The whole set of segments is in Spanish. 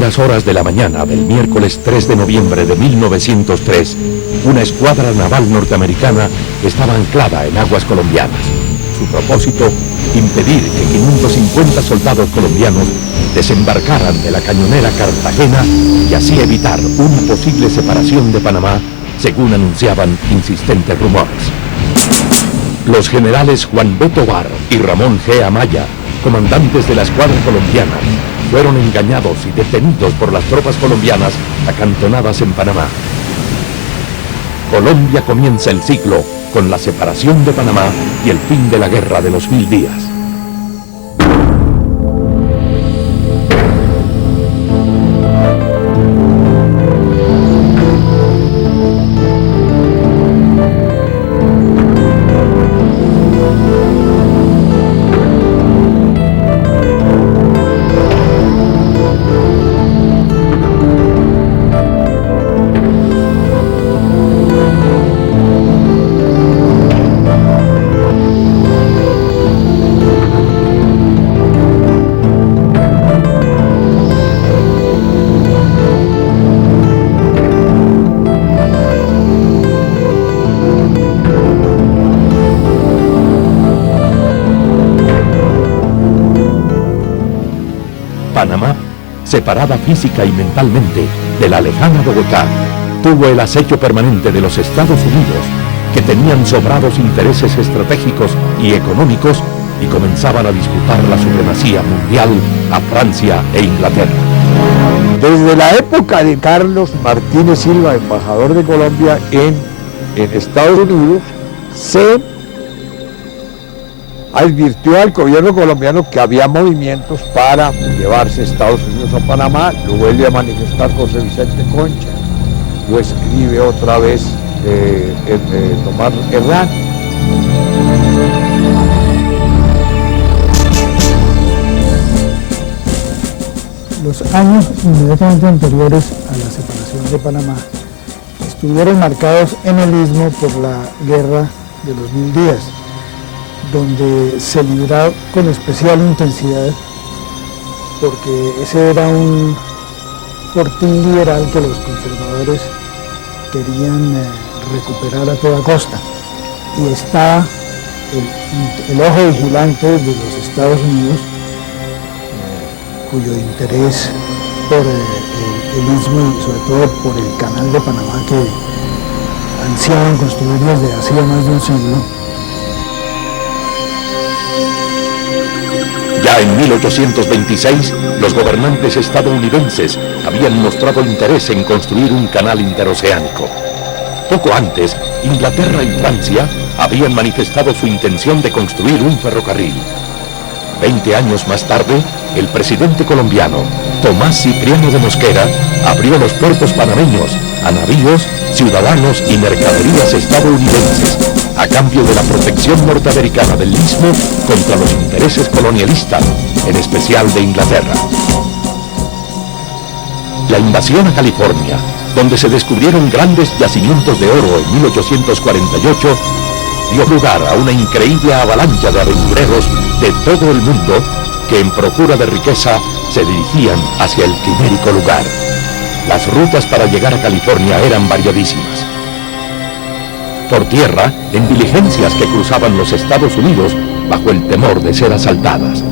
primeras horas de la mañana del miércoles 3 de noviembre de 1903, una escuadra naval norteamericana estaba anclada en aguas colombianas. Su propósito, impedir que 550 soldados colombianos desembarcaran de la cañonera Cartagena y así evitar una posible separación de Panamá, según anunciaban insistentes rumores. Los generales Juan B. Tovar y Ramón G. Amaya, comandantes de la escuadra colombiana, fueron engañados y detenidos por las tropas colombianas acantonadas en Panamá. Colombia comienza el siglo con la separación de Panamá y el fin de la Guerra de los 1000 días. Panamá, separada física y mentalmente de la lejana Bogotá, tuvo el acecho permanente de los Estados Unidos, que tenían sobrados intereses estratégicos y económicos y comenzaban a disputar la supremacía mundial a Francia e Inglaterra. Desde la época de Carlos Martínez Silva, embajador de Colombia en Estados Unidos, se advirtió al gobierno colombiano que había movimientos para llevarse Estados Unidos a Panamá. Lo vuelve a manifestar José Vicente Concha, lo escribe otra vez Tomás Herrán. Los años inmediatamente anteriores a la separación de Panamá estuvieron marcados en el Istmo por la Guerra de los 1000 días, donde se libró con especial intensidad porque ese era un fortín liberal que los conservadores querían recuperar a toda costa. Y está el ojo vigilante de los Estados Unidos, cuyo interés por el Istmo y sobre todo por el Canal de Panamá que ansiaban construir desde hacía más de un siglo. Ya en 1826, los gobernantes estadounidenses habían mostrado interés en construir un canal interoceánico. Poco antes, Inglaterra y Francia habían manifestado su intención de construir un ferrocarril. 20 años más tarde, el presidente colombiano, Tomás Cipriano de Mosquera, abrió los puertos panameños a navíos, ciudadanos y mercaderías estadounidenses, a cambio de la protección norteamericana del Istmo contra los intereses colonialistas, en especial de Inglaterra. La invasión a California, donde se descubrieron grandes yacimientos de oro en 1848, dio lugar a una increíble avalancha de aventureros de todo el mundo que en procura de riqueza se dirigían hacia el quimérico lugar. Las rutas para llegar a California eran variadísimas. Por tierra, en diligencias que cruzaban los Estados Unidos bajo el temor de ser asaltadas.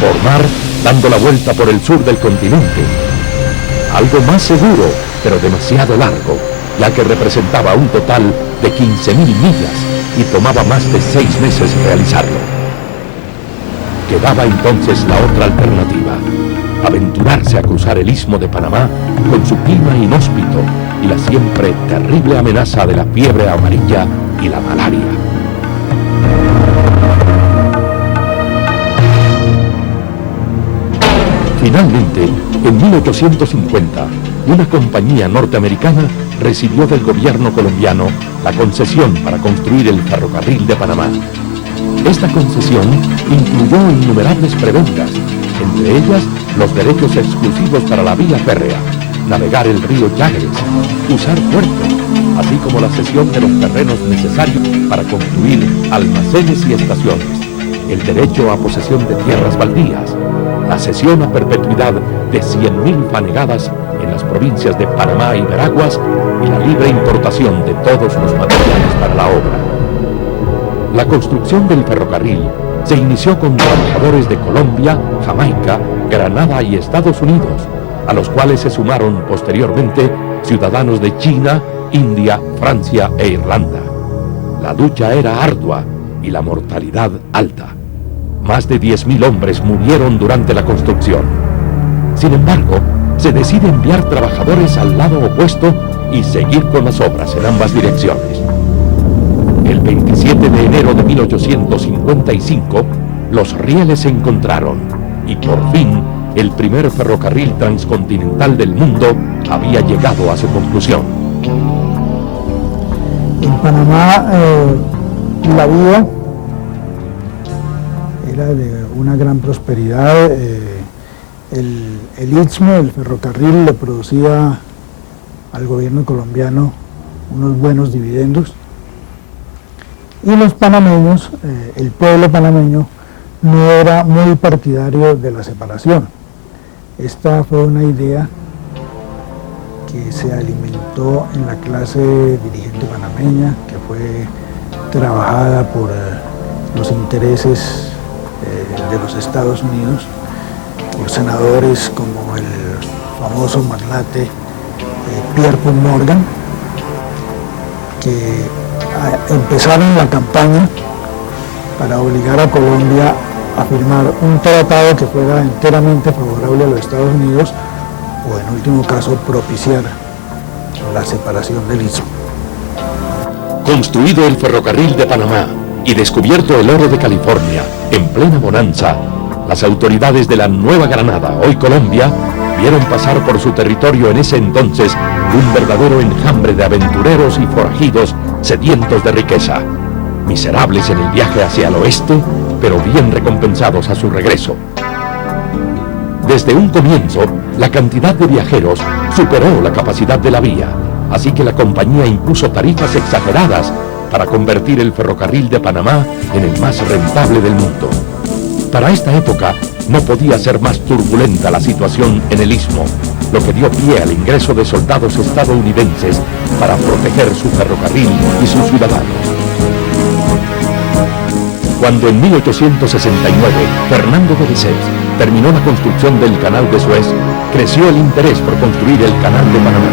Por mar, dando la vuelta por el sur del continente. Algo más seguro, pero demasiado largo, ya que representaba un total de 15.000 millas y tomaba más de 6 meses realizarlo. Quedaba entonces la otra alternativa, aventurarse a cruzar el Istmo de Panamá con su clima inhóspito y la siempre terrible amenaza de la fiebre amarilla y la malaria. Finalmente, en 1850, una compañía norteamericana recibió del gobierno colombiano la concesión para construir el ferrocarril de Panamá. Esta concesión incluyó innumerables prebendas, entre ellas los derechos exclusivos para la vía férrea, navegar el río Chagres, usar puertos, así como la cesión de los terrenos necesarios para construir almacenes y estaciones, el derecho a posesión de tierras baldías, la cesión a perpetuidad de 100.000 fanegadas en las provincias de Panamá y Veraguas y la libre importación de todos los materiales para la obra. La construcción del ferrocarril se inició con trabajadores de Colombia, Jamaica, Granada y Estados Unidos, a los cuales se sumaron posteriormente ciudadanos de China, India, Francia e Irlanda. La lucha era ardua y la mortalidad alta. Más de 10.000 hombres murieron durante la construcción. Sin embargo, se decide enviar trabajadores al lado opuesto y seguir con las obras en ambas direcciones. El 27 de enero de 1855, los rieles se encontraron y por fin el primer ferrocarril transcontinental del mundo había llegado a su conclusión. En Panamá la vía era de una gran prosperidad. El Istmo, el ferrocarril, le producía al gobierno colombiano unos buenos dividendos. Y los panameños, el pueblo panameño, no era muy partidario de la separación. Esta fue una idea que se alimentó en la clase dirigente panameña, que fue trabajada por los intereses de los Estados Unidos, por senadores como el famoso magnate Pierre Paul Morgan, que empezaron la campaña para obligar a Colombia a firmar un tratado que fuera enteramente favorable a los Estados Unidos o en último caso propiciar la separación del Istmo. Construido el ferrocarril de Panamá y descubierto el oro de California en plena bonanza, las autoridades de la Nueva Granada, hoy Colombia, vieron pasar por su territorio en ese entonces un verdadero enjambre de aventureros y forajidos sedientos de riqueza, miserables en el viaje hacia el oeste, pero bien recompensados a su regreso. Desde un comienzo, la cantidad de viajeros superó la capacidad de la vía, así que la compañía impuso tarifas exageradas para convertir el ferrocarril de Panamá en el más rentable del mundo. Para esta época, no podía ser más turbulenta la situación en el Istmo, lo que dio pie al ingreso de soldados estadounidenses para proteger su ferrocarril y sus ciudadanos. Cuando en 1869 Fernando de Lesseps terminó la construcción del Canal de Suez, creció el interés por construir el Canal de Panamá.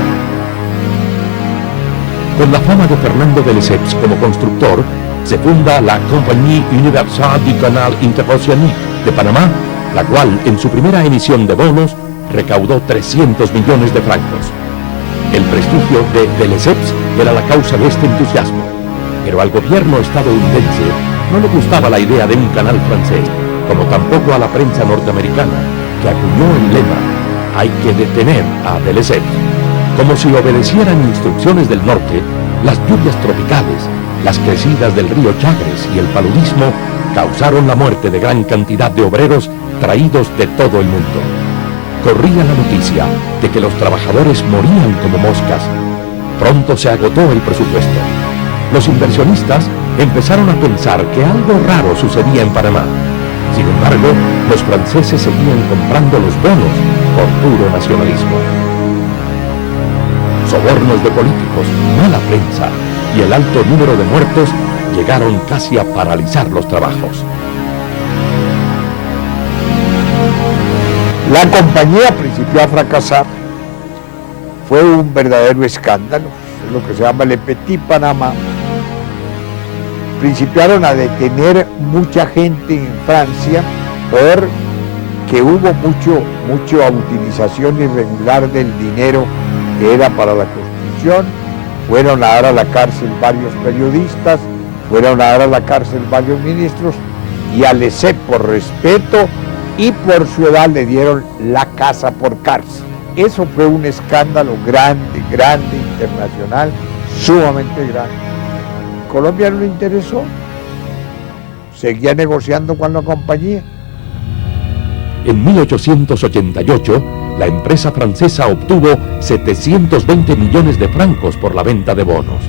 Con la fama de Fernando de Lesseps como constructor, se funda la Compagnie Universelle du Canal Interoceanique de Panamá, la cual en su primera emisión de bonos recaudó 300 millones de francos. El prestigio de Lesseps era la causa de este entusiasmo, pero al gobierno estadounidense no le gustaba la idea de un canal francés, como tampoco a la prensa norteamericana, que acuñó el lema «Hay que detener a de Lesseps». Como si obedecieran instrucciones del norte, las lluvias tropicales, las crecidas del río Chagres y el paludismo causaron la muerte de gran cantidad de obreros traídos de todo el mundo. Corría la noticia de que los trabajadores morían como moscas. Pronto se agotó el presupuesto. Los inversionistas empezaron a pensar que algo raro sucedía en Panamá. Sin embargo, los franceses seguían comprando los bonos por puro nacionalismo. Sobornos de políticos, mala prensa y el alto número de muertos llegaron casi a paralizar los trabajos. La compañía principió a fracasar. Fue un verdadero escándalo, es lo que se llama el Petit Panamá. Principiaron a detener mucha gente en Francia porque hubo mucha utilización irregular del dinero que era para la construcción. Fueron a dar a la cárcel varios periodistas, fueron a dar a la cárcel varios ministros, y a Lesseps, por respeto y por su edad, le dieron la casa por cárcel. Eso fue un escándalo grande, internacional, sumamente grande. Colombia no le interesó, seguía negociando con la compañía. En 1888, la empresa francesa obtuvo 720 millones de francos por la venta de bonos.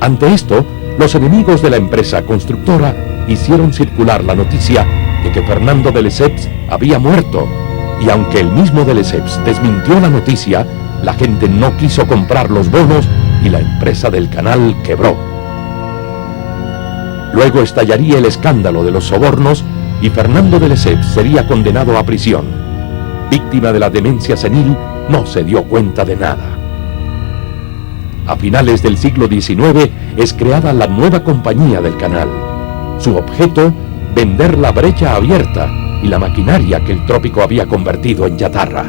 Ante esto, los enemigos de la empresa constructora hicieron circular la noticia de que Fernando de Lesseps había muerto Y aunque el mismo de Lesseps desmintió la noticia, la gente no quiso comprar los bonos y la empresa del canal quebró. Luego estallaría el escándalo de los sobornos y Fernando de Lesseps sería condenado a prisión. Víctima de la demencia senil, no se dio cuenta de nada. A finales del siglo XIX es creada la nueva compañía del canal. Su objeto, vender la brecha abierta y la maquinaria que el trópico había convertido en chatarra.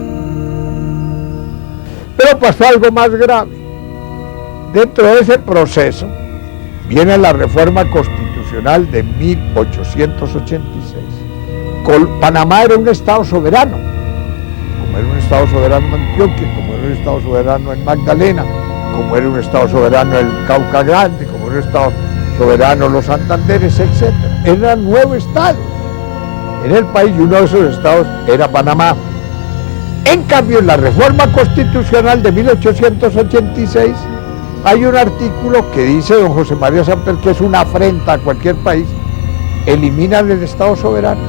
Pero pasó algo más grave. Dentro de ese proceso viene la reforma constitucional de 1886. Panamá era un estado soberano, como era un estado soberano en Antioquia, como era un estado soberano en Magdalena, como era un estado soberano en el Cauca Grande, como era un estado soberano en los Santanderes, etc. Eran 9 estados en el país y uno de esos estados era Panamá. En cambio, en la reforma constitucional de 1886 hay un artículo que dice don José María Samper que es una afrenta a cualquier país, eliminan el estado soberano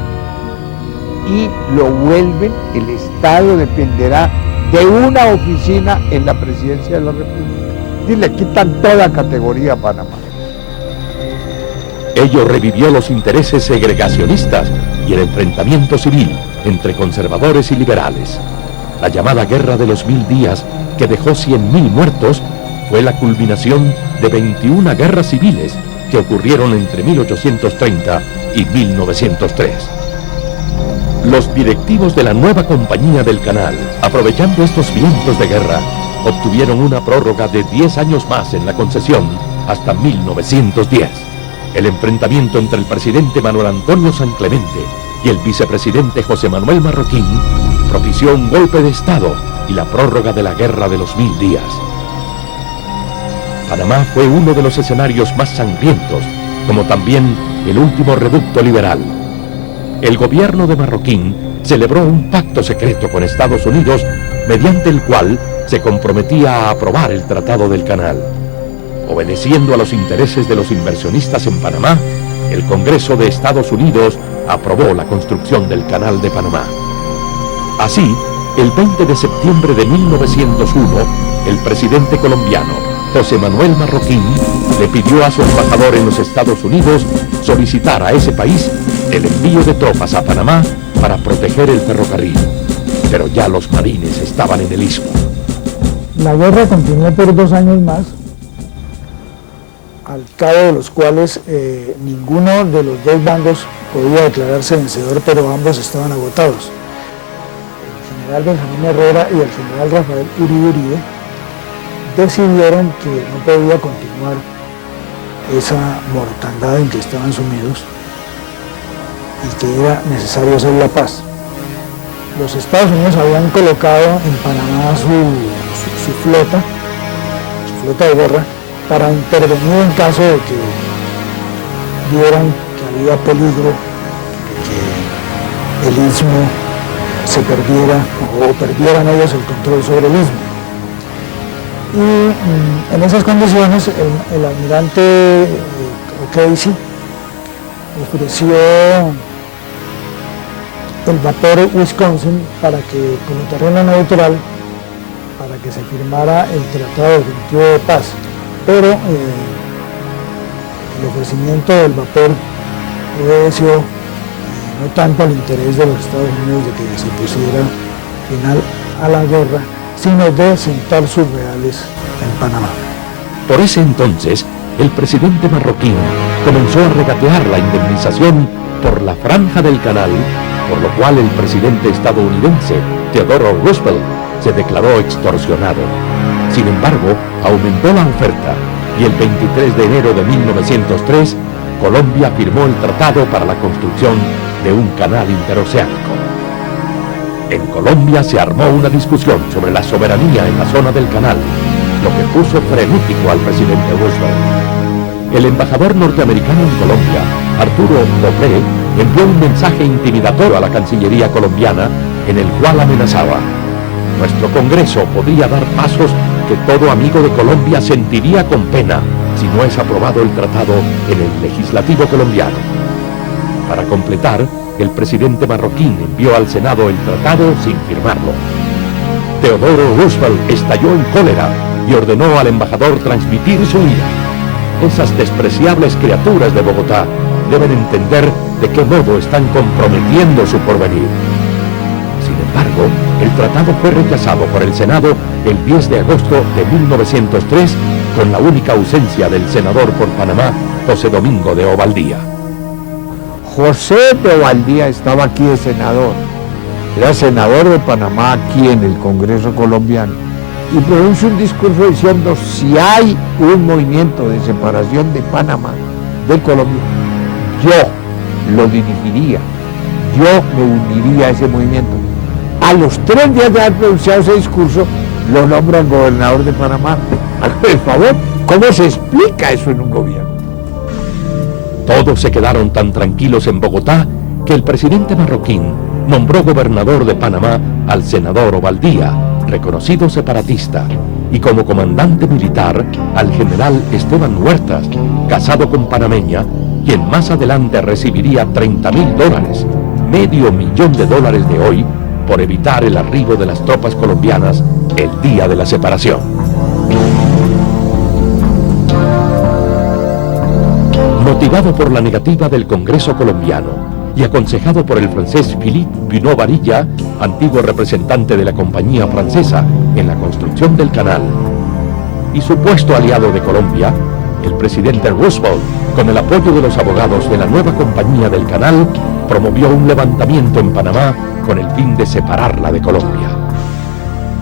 y lo vuelven, el estado dependerá de una oficina en la presidencia de la República y le quitan toda categoría a Panamá. Ello revivió los intereses segregacionistas y el enfrentamiento civil entre conservadores y liberales. La llamada Guerra de los 1000 días, que dejó 100.000 muertos, fue la culminación de 21 guerras civiles que ocurrieron entre 1830 y 1903. Los directivos de la nueva compañía del canal, aprovechando estos vientos de guerra, obtuvieron una prórroga de 10 años más en la concesión hasta 1910. El enfrentamiento entre el presidente Manuel Antonio San Clemente y el vicepresidente José Manuel Marroquín propició un golpe de Estado y la prórroga de la Guerra de los 1000 días. Panamá fue uno de los escenarios más sangrientos, como también el último reducto liberal. El gobierno de Marroquín celebró un pacto secreto con Estados Unidos, mediante el cual se comprometía a aprobar el Tratado del Canal. Obedeciendo a los intereses de los inversionistas en Panamá, el Congreso de Estados Unidos aprobó la construcción del Canal de Panamá. Así, el 20 de septiembre de 1901, el presidente colombiano, José Manuel Marroquín, le pidió a su embajador en los Estados Unidos solicitar a ese país el envío de tropas a Panamá para proteger el ferrocarril. Pero ya los marines estaban en el istmo. La guerra continuó por 2 años más, al cabo de los cuales ninguno de los dos bandos podía declararse vencedor, pero ambos estaban agotados. El general Benjamín Herrera y el general Rafael Uribe decidieron que no podía continuar esa mortandad en que estaban sumidos y que era necesario hacer la paz. Los Estados Unidos habían colocado en Panamá su flota de guerra, para intervenir en caso de que vieran que había peligro, que el istmo se perdiera o perdieran ellos el control sobre el istmo. Y en esas condiciones el almirante O'Casey ofreció el vapor Wisconsin para que, como terreno neutral, para que se firmara el Tratado Definitivo de Paz. Pero el ofrecimiento del vapor obedeció no tanto al interés de los Estados Unidos de que se pusiera final a la guerra, sino de sentar sus reales en Panamá. Por ese entonces, el presidente Marroquín comenzó a regatear la indemnización por la franja del canal, por lo cual el presidente estadounidense Theodore Roosevelt se declaró extorsionado. Sin embargo, aumentó la oferta y el 23 de enero de 1903, Colombia firmó el tratado para la construcción de un canal interoceánico. En Colombia se armó una discusión sobre la soberanía en la zona del canal, lo que puso frenético al presidente Roosevelt. El embajador norteamericano en Colombia, Arturo Dobré, envió un mensaje intimidatorio a la Cancillería colombiana en el cual amenazaba: nuestro Congreso podría dar pasos que todo amigo de Colombia sentiría con pena si no es aprobado el tratado en el legislativo colombiano. Para completar, el presidente marroquí envió al Senado el tratado sin firmarlo. Teodoro Roosevelt estalló en cólera y ordenó al embajador transmitir su ira. Esas despreciables criaturas de Bogotá deben entender de qué modo están comprometiendo su porvenir. Sin embargo, el tratado fue rechazado por el Senado el 10 de agosto de 1903, con la única ausencia del senador por Panamá, José Domingo de Ovaldía. José de Ovaldía estaba aquí de senador. Era senador de Panamá aquí en el Congreso colombiano y pronunció un discurso diciendo: si hay un movimiento de separación de Panamá de Colombia, yo lo dirigiría, yo me uniría a ese movimiento. A los 3 días de haber pronunciado ese discurso, lo nombran gobernador de Panamá. Por favor, ¿cómo se explica eso en un gobierno? Todos se quedaron tan tranquilos en Bogotá que el presidente marroquí nombró gobernador de Panamá al senador Ovaldía, reconocido separatista, y como comandante militar al general Esteban Huertas, casado con panameña, quien más adelante recibiría $30.000, $500.000 de hoy, por evitar el arribo de las tropas colombianas el día de la separación. Motivado por la negativa del Congreso colombiano y aconsejado por el francés Philippe Pinot Varilla, antiguo representante de la compañía francesa en la construcción del canal, y supuesto aliado de Colombia, el presidente Roosevelt, con el apoyo de los abogados de la nueva compañía del canal, promovió un levantamiento en Panamá con el fin de separarla de Colombia.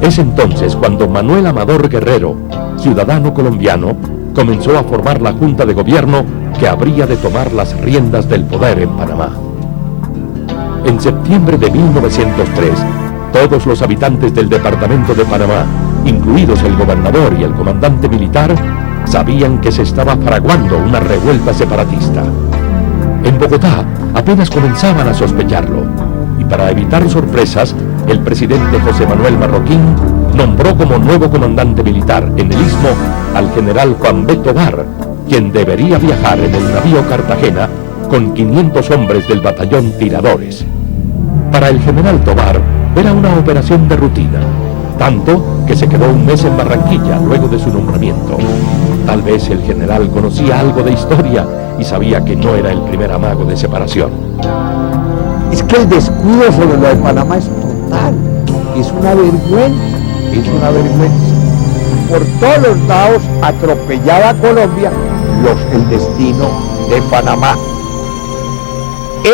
Es entonces cuando Manuel Amador Guerrero, ciudadano colombiano, comenzó a formar la Junta de Gobierno que habría de tomar las riendas del poder en Panamá. En septiembre de 1903, todos los habitantes del departamento de Panamá, incluidos el gobernador y el comandante militar, sabían que se estaba fraguando una revuelta separatista. En Bogotá apenas comenzaban a sospecharlo, y para evitar sorpresas, el presidente José Manuel Marroquín nombró como nuevo comandante militar en el Istmo al general Juan B. Tovar, quien debería viajar en el navío Cartagena con 500 hombres del batallón Tiradores. Para el general Tovar era una operación de rutina, tanto que se quedó un mes en Barranquilla luego de su nombramiento. Tal vez el general conocía algo de historia y sabía que no era el primer amago de separación. Es que el descuido sobre lo de Panamá es total, es una vergüenza, es una vergüenza. Por todos los lados atropellaba a Colombia el destino de Panamá.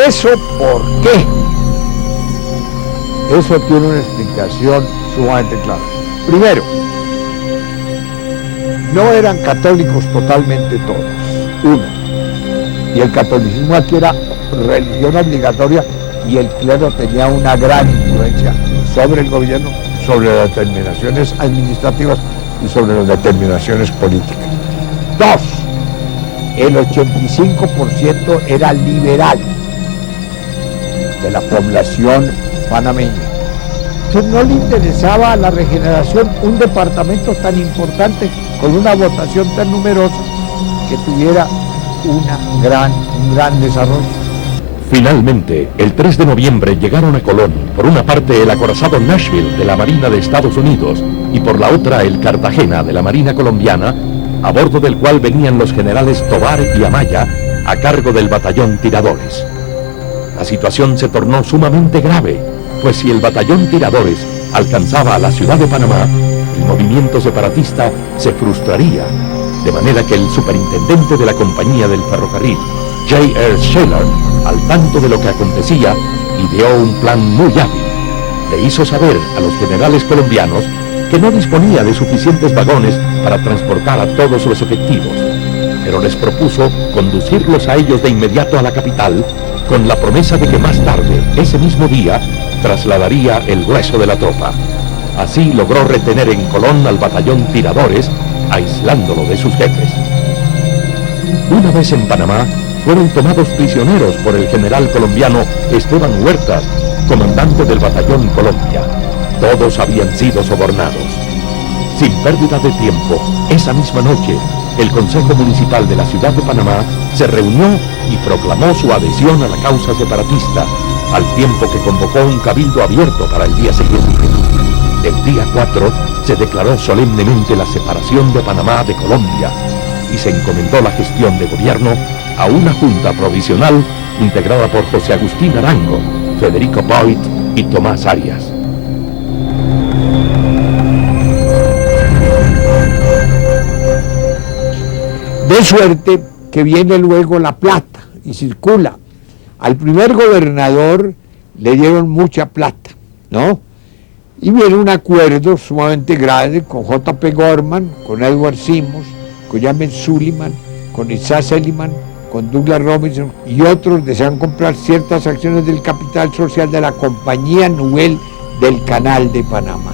¿Eso por qué? Eso tiene una explicación sumamente clara. Primero, no eran católicos totalmente todos, uno. Y el catolicismo aquí era religión obligatoria y el clero tenía una gran influencia sobre el gobierno, sobre las determinaciones administrativas y sobre las determinaciones políticas. Dos, el 85% era liberal de la población panameña. Entonces no le interesaba a la regeneración un departamento tan importante con una votación tan numerosa que tuviera un gran desarrollo. Finalmente, el 3 de noviembre llegaron a Colón, por una parte el acorazado Nashville de la Marina de Estados Unidos y por la otra el Cartagena de la Marina colombiana, a bordo del cual venían los generales Tovar y Amaya a cargo del batallón Tiradores. La situación se tornó sumamente grave, pues si el batallón Tiradores alcanzaba a la ciudad de Panamá, el movimiento separatista se frustraría, de manera que el superintendente de la compañía del ferrocarril, J.R. Scheller, al tanto de lo que acontecía, ideó un plan muy hábil. Le hizo saber a los generales colombianos que no disponía de suficientes vagones para transportar a todos los efectivos, pero les propuso conducirlos a ellos de inmediato a la capital, con la promesa de que más tarde, ese mismo día, trasladaría el grueso de la tropa. Así logró retener en Colón al batallón Tiradores, aislándolo de sus jefes. Una vez en Panamá, fueron tomados prisioneros por el general colombiano Esteban Huertas, comandante del batallón Colombia. Todos habían sido sobornados. Sin pérdida de tiempo, esa misma noche, el Consejo Municipal de la Ciudad de Panamá se reunió y proclamó su adhesión a la causa separatista, al tiempo que convocó un cabildo abierto para el día siguiente. El día 4 se declaró solemnemente la separación de Panamá de Colombia y se encomendó la gestión de gobierno a una junta provisional integrada por José Agustín Arango, Federico Boyd y Tomás Arias. De suerte que viene luego la plata y circula. Al primer gobernador le dieron mucha plata, ¿no? Y viene un acuerdo sumamente grande con J.P. Gorman, con Edward Simons, con James Sullivan, con Isaac Seliman, con Douglas Robinson y otros desean comprar ciertas acciones del capital social de la Compañía Nouvelle del Canal de Panamá.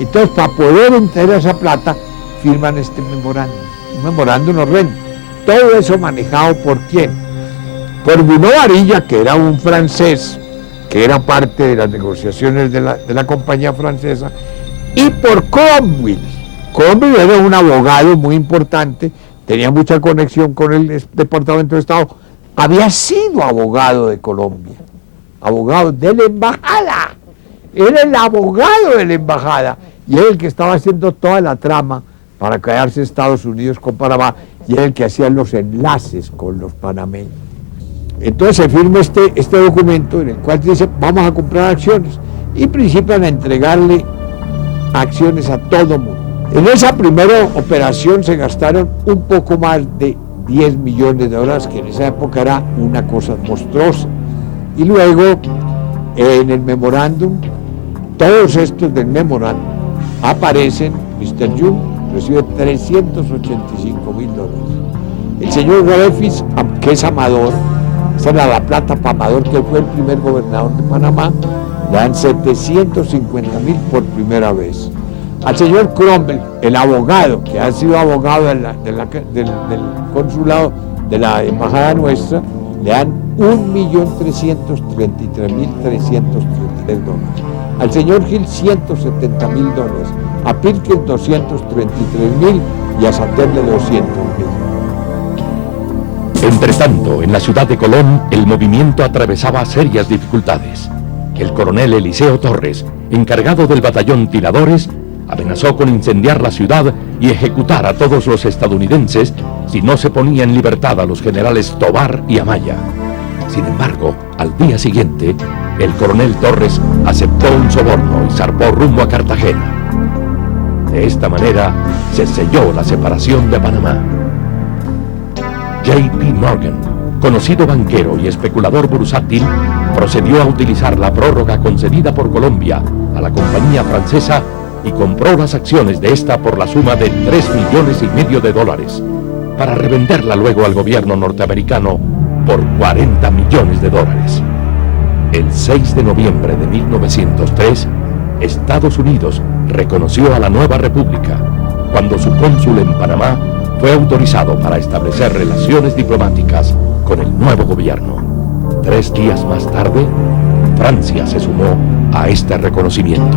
Entonces, para poder entrar esa plata, firman este memorándum, un memorándum horrendo. Todo eso manejado ¿por quién? Por Bruno Varilla, que era un francés, que era parte de las negociaciones de la compañía francesa, y por Cromwell. Cromwell era un abogado muy importante, tenía mucha conexión con el Departamento de Estado, había sido abogado de Colombia, abogado de la embajada, era el abogado de la embajada, y era el que estaba haciendo toda la trama para quedarse Estados Unidos con Panamá, y era el que hacía los enlaces con los panameños. Entonces se firma este documento en el cual dice, vamos a comprar acciones, y principian a entregarle acciones a todo mundo. En esa primera operación se gastaron un poco más de 10 millones de dólares, que en esa época era una cosa monstruosa. Y luego, en el memorándum, todos estos del memorándum aparecen. Mr. Jung recibe $385,000. El señor Galefis, que es Amador, esa era la plata para Amador, que fue el primer gobernador de Panamá, le dan $750,000 por primera vez. Al señor Cromwell, el abogado, que ha sido abogado del consulado de la embajada nuestra, le dan $1.333.333. Al señor Gil, $170,000. A Pirkes, $233,000 y a Saterle, $200,000. Entretanto, en la ciudad de Colón, el movimiento atravesaba serias dificultades. El coronel Eliseo Torres, encargado del batallón Tiradores, amenazó con incendiar la ciudad y ejecutar a todos los estadounidenses si no se ponía en libertad a los generales Tovar y Amaya. Sin embargo, al día siguiente, el coronel Torres aceptó un soborno y zarpó rumbo a Cartagena. De esta manera, se selló la separación de Panamá. J.P. Morgan, conocido banquero y especulador bursátil, procedió a utilizar la prórroga concedida por Colombia a la compañía francesa y compró las acciones de esta por la suma de $3,5 millones, para revenderla luego al gobierno norteamericano por $40 millones. El 6 de noviembre de 1903, Estados Unidos reconoció a la nueva república, cuando su cónsul en Panamá fue autorizado para establecer relaciones diplomáticas con el nuevo gobierno. 3 días más tarde, Francia se sumó a este reconocimiento.